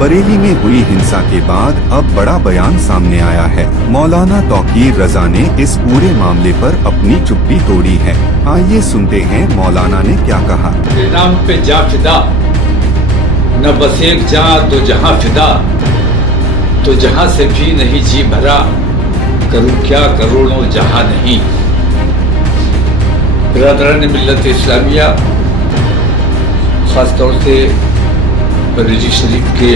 बरेली में हुई हिंसा के बाद अब बड़ा बयान सामने आया है। मौलाना तौकीर रजा ने इस पूरे मामले पर अपनी चुप्पी तोड़ी है। आइए सुनते हैं मौलाना ने क्या कहा। नाम पे जा फिदा, न बस एक जा तो जहां फिदा, तो जहां से भी नहीं जी भरा, करूं क्या करोड़ों जहां नहीं। बिरादरान मिल्लत इस्लामिया, ख़ास तौर से बरेली शरीफ के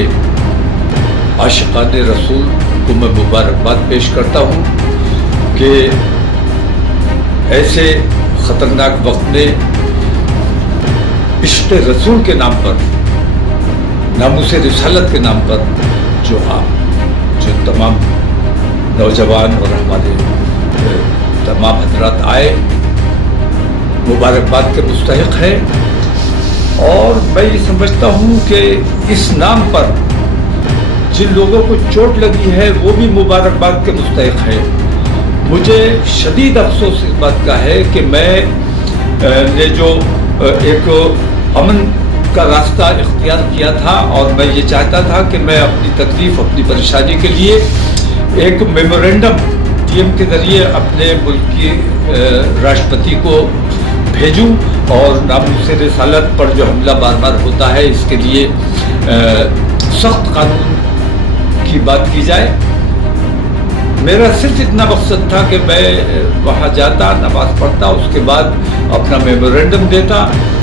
आशिकान रसूल को मैं मुबारकबाद पेश करता हूँ कि ऐसे ख़तरनाक वक्त में इश्क़ रसूल के नाम पर, नामूस रिसालत के नाम पर जो तमाम नौजवान और हमारे तमाम हजरात आए, मुबारकबाद के मुस्तहिक है। और मैं ये समझता हूँ कि इस नाम पर जिन लोगों को चोट लगी है वो भी मुबारकबाद के मुस्तहिक है। मुझे शदीद अफसोस इस बात का है कि ने जो एक अमन का रास्ता इख्तियार किया था, और मैं ये चाहता था कि मैं अपनी तकलीफ, अपनी परेशानी के लिए एक मेमोरेंडम टीएम के ज़रिए अपने मुल्क की राष्ट्रपति को भेजूं और नामूस रिसालत पर जो हमला बार बार होता है इसके लिए सख्त कानून की बात की जाए। मेरा सिर्फ इतना मकसद था कि मैं वहाँ जाता, नमाज पढ़ता, उसके बाद अपना मेमोरेंडम देता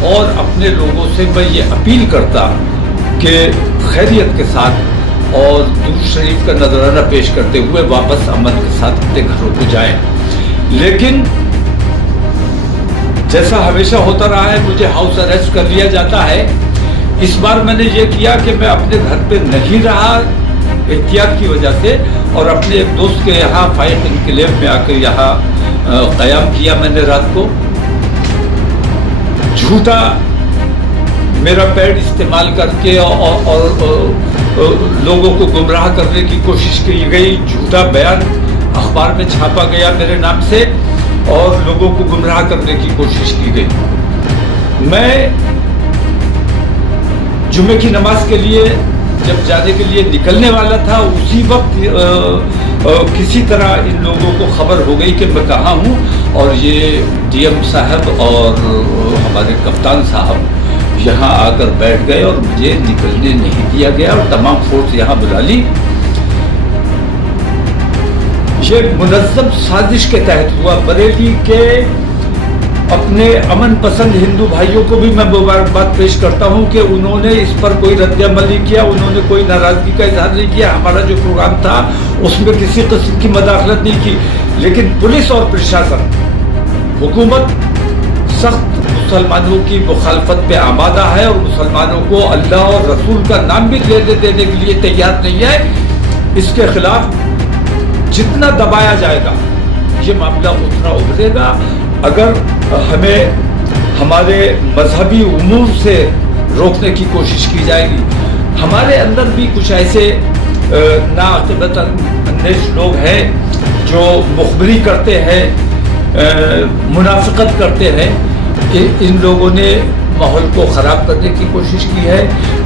और अपने लोगों से मैं ये अपील करता कि खैरियत के साथ और दुरूद शरीफ का नजराना पेश करते हुए वापस अमन के साथ अपने घरों को जाएं। लेकिन जैसा हमेशा होता रहा है, मुझे हाउस अरेस्ट कर लिया जाता है। इस बार मैंने ये किया कि मैं अपने घर पे नहीं रहा एहतियात की वजह से, और अपने एक दोस्त के यहाँ फाइक इनकलेव में आकर यहाँ क़याम किया मैंने रात को। झूठा मेरा पैड इस्तेमाल करके और लोगों को गुमराह करने की कोशिश की गई। झूठा बयान अखबार में छापा गया मेरे नाम से और लोगों को गुमराह करने की कोशिश की गई। मैं जुमे की नमाज के लिए जब जाने के लिए निकलने वाला था, उसी वक्त किसी तरह इन लोगों को खबर हो गई कि मैं कहाँ हूँ, और ये डीएम साहब और हमारे कप्तान साहब यहाँ आकर बैठ गए और मुझे निकलने नहीं दिया गया और तमाम फोर्स यहाँ बुला ली। ये मुनज़्ज़म साजिश के तहत हुआ। बरेली के अपने अमन पसंद हिंदू भाइयों को भी मैं मुबारकबाद पेश करता हूं कि उन्होंने इस पर कोई रद्द-ए-अमल नहीं किया, उन्होंने कोई नाराजगी का इजहार नहीं किया। हमारा जो प्रोग्राम था उसमें किसी किस्म की मदाखलत नहीं की। लेकिन पुलिस और प्रशासन, हुकूमत सख्त मुसलमानों की मुखालफत पे आमादा है और मुसलमानों को अल्लाह और रसूल का नाम भी लेने देने के लिए तैयार नहीं है। इसके खिलाफ जितना दबाया जाएगा ये मामला उतना उभरेगा। अगर हमें हमारे मजहबी उमूर से रोकने की कोशिश की जाएगी, हमारे अंदर भी कुछ ऐसे नाअक़ीदत अंदेश लोग हैं जो मुखबरी करते हैं, मुनाफिकत करते हैं, कि इन लोगों ने माहौल को ख़राब करने की कोशिश की है।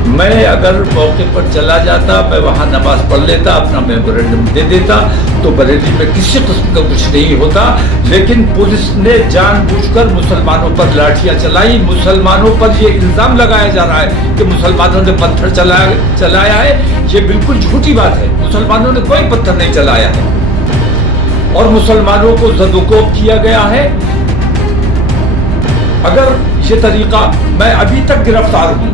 मैं अगर मौके पर चला जाता, मैं वहाँ नमाज पढ़ लेता, अपना मेमोरेंडम दे देता, तो बरेली में किसी किस्म का कुछ नहीं होता। लेकिन पुलिस ने जानबूझकर मुसलमानों पर लाठियाँ चलाई। मुसलमानों पर ये इल्ज़ाम लगाया जा रहा है कि मुसलमानों ने पत्थर चलाया है। ये बिल्कुल झूठी बात है। मुसलमानों ने कोई पत्थर नहीं चलाया है और मुसलमानों को ज़दोकोब किया गया है। अगर ये तरीका, मैं अभी तक गिरफ्तार हूँ,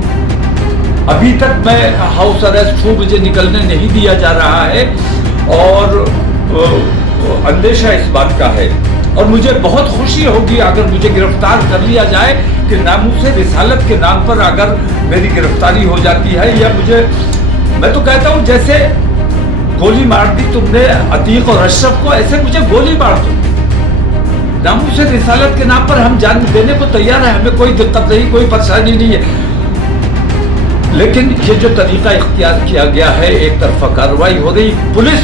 अभी तक मैं हाउस अरेस्ट हूँ, मुझे निकलने नहीं दिया जा रहा है और अंदेशा इस बात का है। और मुझे बहुत खुशी होगी अगर मुझे गिरफ्तार कर लिया जाए कि नामूस रिसालत के नाम पर अगर मेरी गिरफ्तारी हो जाती है, या मुझे, मैं तो कहता हूँ जैसे गोली मार दी तुमने अतीक और अशरफ को, ऐसे मुझे गोली मार दो। नामूस रिसालत के नाम पर हम जान देने को तैयार है, हमें कोई दिक्कत नहीं, कोई परेशानी नहीं है। लेकिन ये जो तरीका इख्तियार किया गया है, एक तरफा कार्रवाई हो रही, पुलिस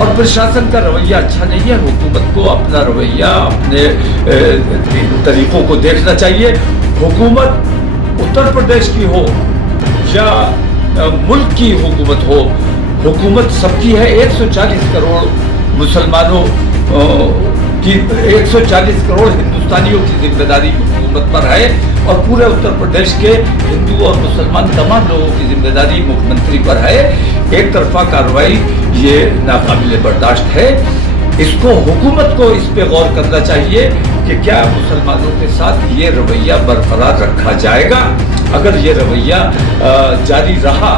और प्रशासन का रवैया अच्छा नहीं है। हुकूमत को अपना रवैया, अपने तरीकों को देखना चाहिए। हुकूमत उत्तर प्रदेश की हो या मुल्क की हुकूमत हो। हुकूमत सबकी है, 140 करोड़ मुसलमानों की, 140 करोड़ हिंदुस्तानियों की जिम्मेदारी हुकूमत पर है और पूरे उत्तर प्रदेश के हिंदू और मुसलमान तमाम लोगों की जिम्मेदारी मुख्यमंत्री पर है। एक तरफा कार्रवाई ये नाकाबिले बर्दाश्त है। इसको हुकूमत को इस पे गौर करना चाहिए कि क्या मुसलमानों के साथ ये रवैया बरकरार रखा जाएगा। अगर ये रवैया जारी रहा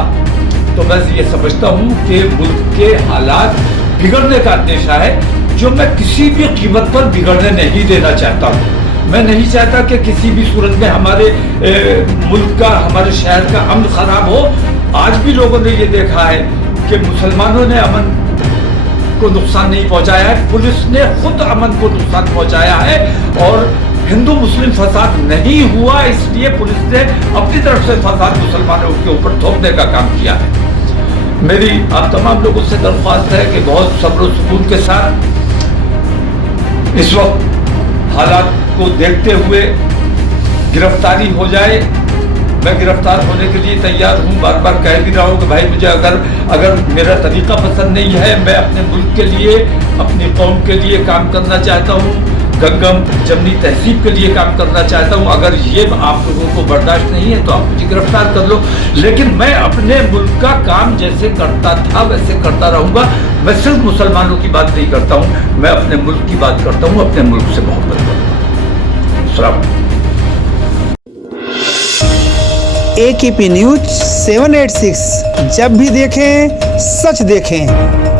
तो मैं ये समझता हूँ कि मुल्क के हालात बिगड़ने का अंदेशा है, जो मैं किसी भी कीमत पर बिगड़ने नहीं देना चाहता हूँ। मैं नहीं चाहता कि किसी भी सूरत में हमारे मुल्क का, हमारे शहर का अमन खराब हो। आज भी लोगों ने ये देखा है कि मुसलमानों ने अमन को नुकसान नहीं पहुंचाया है, पुलिस ने खुद अमन को नुकसान पहुंचाया है और हिंदू मुस्लिम फसाद नहीं हुआ, इसलिए पुलिस ने अपनी तरफ से फसाद मुसलमानों के ऊपर थोपने का काम किया है। मेरी आप तमाम लोगों से दरख्वास्त है कि बहुत सब्र और सुकून के साथ इस वक्त हालात को देखते हुए गिरफ्तारी हो जाए। मैं गिरफ्तार होने के लिए तैयार हूँ। बार बार कह भी रहा हूँ कि भाई मुझे अगर मेरा तरीका पसंद नहीं है, मैं अपने मुल्क के लिए, अपनी कौम के लिए काम करना चाहता हूँ, गंगम जमनी तहसीब के लिए काम करना चाहता हूँ। अगर ये आप लोगों को बर्दाश्त नहीं है तो आप मुझे गिरफ्तार कर लो, लेकिन मैं अपने मुल्क का काम जैसे करता था वैसे करता रहूँगा। मैं सिर्फ मुसलमानों की बात नहीं करता हूँ, मैं अपने मुल्क की बात करता हूँ, अपने मुल्क से मोहब्बत करता हूँ। सलाम। AKP न्यूज 786, जब भी देखें सच देखें।